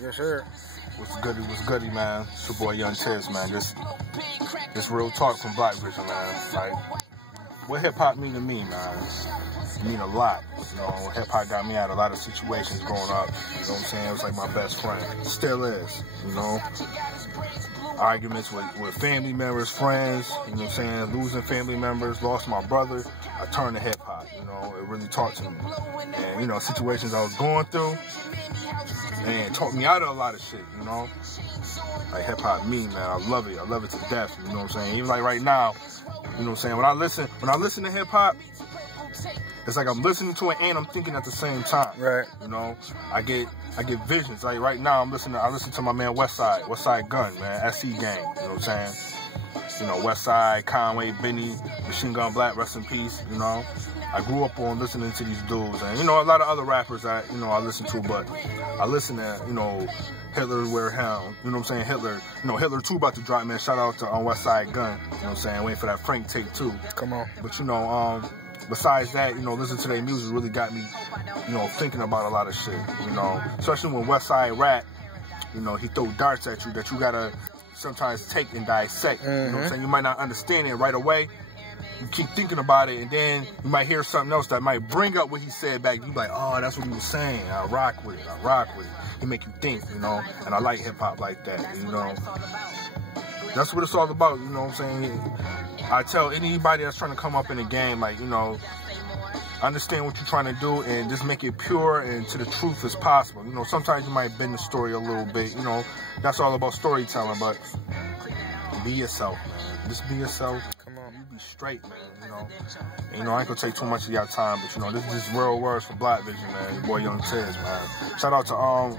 Yes, sir. What's goody, man? It's your boy Young Tiz, man. This real talk from Black Vision, man. Like, what hip-hop mean to me, man? It mean a lot. You know, hip-hop got me out of a lot of situations growing up. You know what I'm saying? It was like my best friend. Still is, you know? Arguments with family members, friends, you know what I'm saying? Losing family members, lost my brother. I turned to hip-hop, you know? It really taught to me. And, you know, situations I was going through, man, taught me out of a lot of shit, you know? Like hip-hop me, man, I love it. I love it to death, you know what I'm saying? Even like right now, you know what I'm saying? When I listen to hip-hop, it's like I'm listening to it and I'm thinking at the same time. Right. You know, I get visions. Like right now, I listen to my man Westside Gun, man, SC Gang. You know what I'm saying? You know, Westside, Conway, Benny, Machine Gun Black, rest in peace. You know, I grew up on listening to these dudes, and you know, a lot of other rappers I listen to, but I listen to, you know, Hitler Wear Helm. You know what I'm saying? Hitler. You know, Hitler 2 about to drop, man. Shout out to Westside Gun. You know what I'm saying? Waiting for that Frank Take 2. Come on. But you know, besides that, you know, listening to their music really got me, you know, thinking about a lot of shit, you know, especially when Westside rap, you know, he throw darts at you that you gotta sometimes take and dissect, you know what I'm saying? You might not understand it right away, you keep thinking about it, and then you might hear something else that might bring up what he said back, you be like, oh, that's what he was saying, I rock with it, he make you think, you know, and I like hip-hop like that, you know, that's what it's all about, you know what I'm saying? I tell anybody that's trying to come up in the game, like, you know, understand what you're trying to do and just make it pure and to the truth as possible. You know, sometimes you might bend the story a little bit, you know, that's all about storytelling, but be yourself, man. Just be yourself. Come on. You be straight, man, you know. And, you know, I ain't gonna take too much of your time, but, you know, this is just real words for Black Vision, man. Your boy Young Tiz, man. Shout out to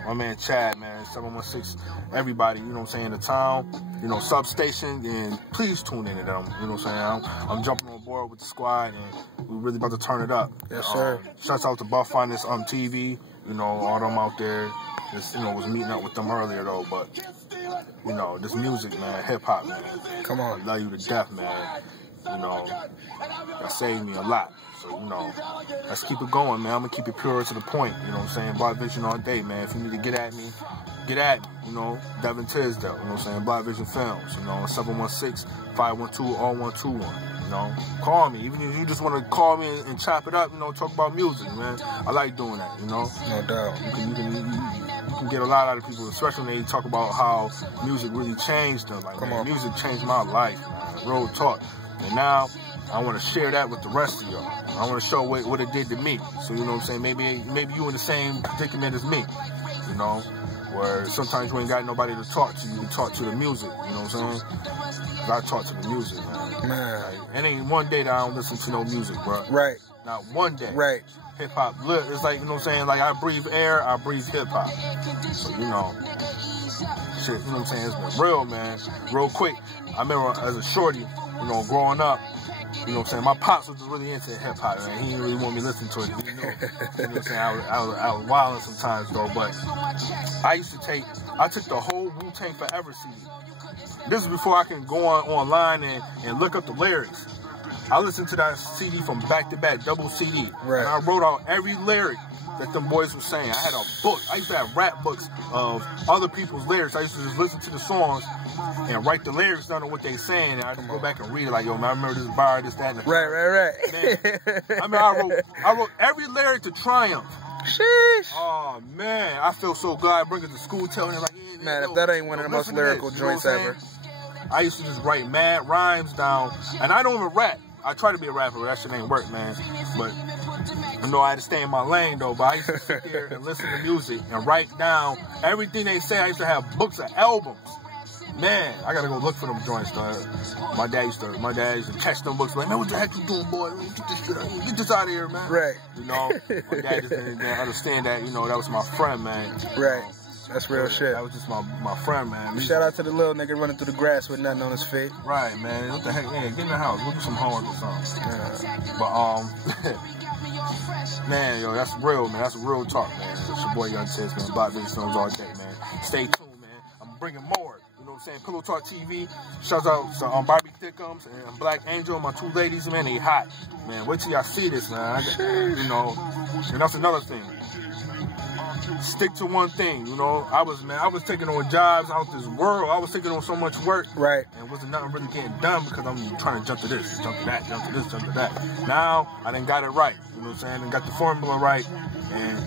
my man Chad, man, 716, everybody, you know what I'm saying, the town, you know, substation, and please tune in to them, you know what I'm saying. I'm jumping on board with the squad, and we're really about to turn it up. Yes, sir. Shouts out to Buff Finest TV, you know, all them out there. Just, you know, was meeting up with them earlier, though, but, you know, this music, man, hip-hop, man. Come on. I love you to death, man. You know, that saved me a lot. So, you know, let's keep it going, man. I'm going to keep it pure to the point, you know what I'm saying? Black Vision all day, man. If you need to get at me, you know, Devin Tisdale, you know what I'm saying? Black Vision Films, you know, 716-512-0121, you know? Call me. Even if you just want to call me and chop it up, you know, talk about music, man. I like doing that, you know? No doubt. You can get a lot out of people, especially when they talk about how music really changed them. Like, man, music changed my life, man. Real talk. And now, I want to share that with the rest of y'all. I want to show what it did to me. So, you know what I'm saying? Maybe you in the same predicament as me, you know? Where sometimes you ain't got nobody to talk to. You can talk to the music, you know what I'm saying? I talk to the music, man. Like, it ain't one day that I don't listen to no music, bro. Right. Not one day. Right. Hip-hop, it's like, you know what I'm saying? Like, I breathe air, I breathe hip-hop. So, you know, shit, you know what I'm saying? It's been real, man. Real quick, I remember as a shorty, you know, growing up, you know what I'm saying? My pops was just really into hip-hop, man. He didn't really want me listening to it. You know what I'm saying? I was wilding sometimes, though, but I took the whole Wu-Tang Forever CD. This is before I can go online and look up the lyrics. I listened to that CD from back to back, double CD. Right. And I wrote out every lyric that them boys were saying. I had a book. I used to have rap books of other people's lyrics. I used to just listen to the songs and write the lyrics down on what they saying. And I just go back and read it like, yo, man, I remember this bar, this, that, and the Right. Man, I mean, I wrote every lyric to Triumph. Sheesh. Oh, man, I feel so good. I bring it to school telling them, like, yeah, man, if that ain't one of the most lyrical joints ever. I used to just write mad rhymes down, and I don't even rap. I try to be a rapper, but that shit ain't work, man. But, you know, I had to stay in my lane, though. But I used to sit there and listen to music and write down everything they say. I used to have books of albums. Man, I gotta go look for them joints, though. My dad used to catch them books, like, man, what the heck you doing, boy? Get this shit out, get this out of here, man. Right. You know, my dad just didn't understand that, you know, that was my friend, man. Right. That's real shit. That was just my friend, man. Shout out to the little nigga running through the grass with nothing on his feet. Right, man. What the heck? Man, get in the house. Go do some homework or something. Yeah. But, man, yo, that's real, man. That's real talk, man. It's your boy Young Tiz, man. Black Vision Films all day, man. Stay tuned, man. I'm bringing more. You know what I'm saying? Pillow Talk TV. Shout out to Barbie Thickums and Black Angel, my two ladies, man. They hot. Man, wait till y'all see this, man. You know, and that's another thing. stick to one thing, you know. I was taking on jobs out this world. I was taking on so much work. Right. And wasn't nothing really getting done because I'm trying to jump to this, jump to that, jump to this, jump to that. Now, I done got it right. You know what I'm saying? I got the formula right. And,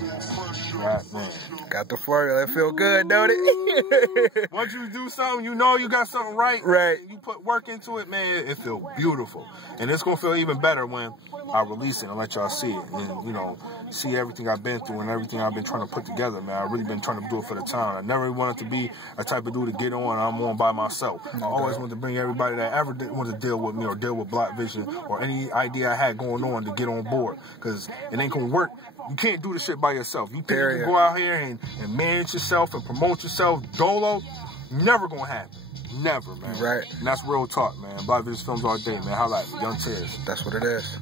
man. Got the formula. It feel good, don't it? Once you do something, you know you got something right. Right. You put work into it, man, it feel beautiful. And it's going to feel even better when I release it and let y'all see it. And, you know, see everything I've been through and everything I've been trying to put together, man. I've really been trying to do it for the town. I never wanted to be a type of dude to get on. I'm on by myself. I always wanted to bring everybody that ever wanted to deal with me or deal with Block Vision or any idea I had going on to get on board. Because it ain't going to work. You can't do this shit by yourself. You think you can go out here and manage yourself and promote yourself dolo, never gonna happen. Never, man. Right. And that's real talk, man. Block Vision Films all day, man. Holla at Young Tez. That's what it is.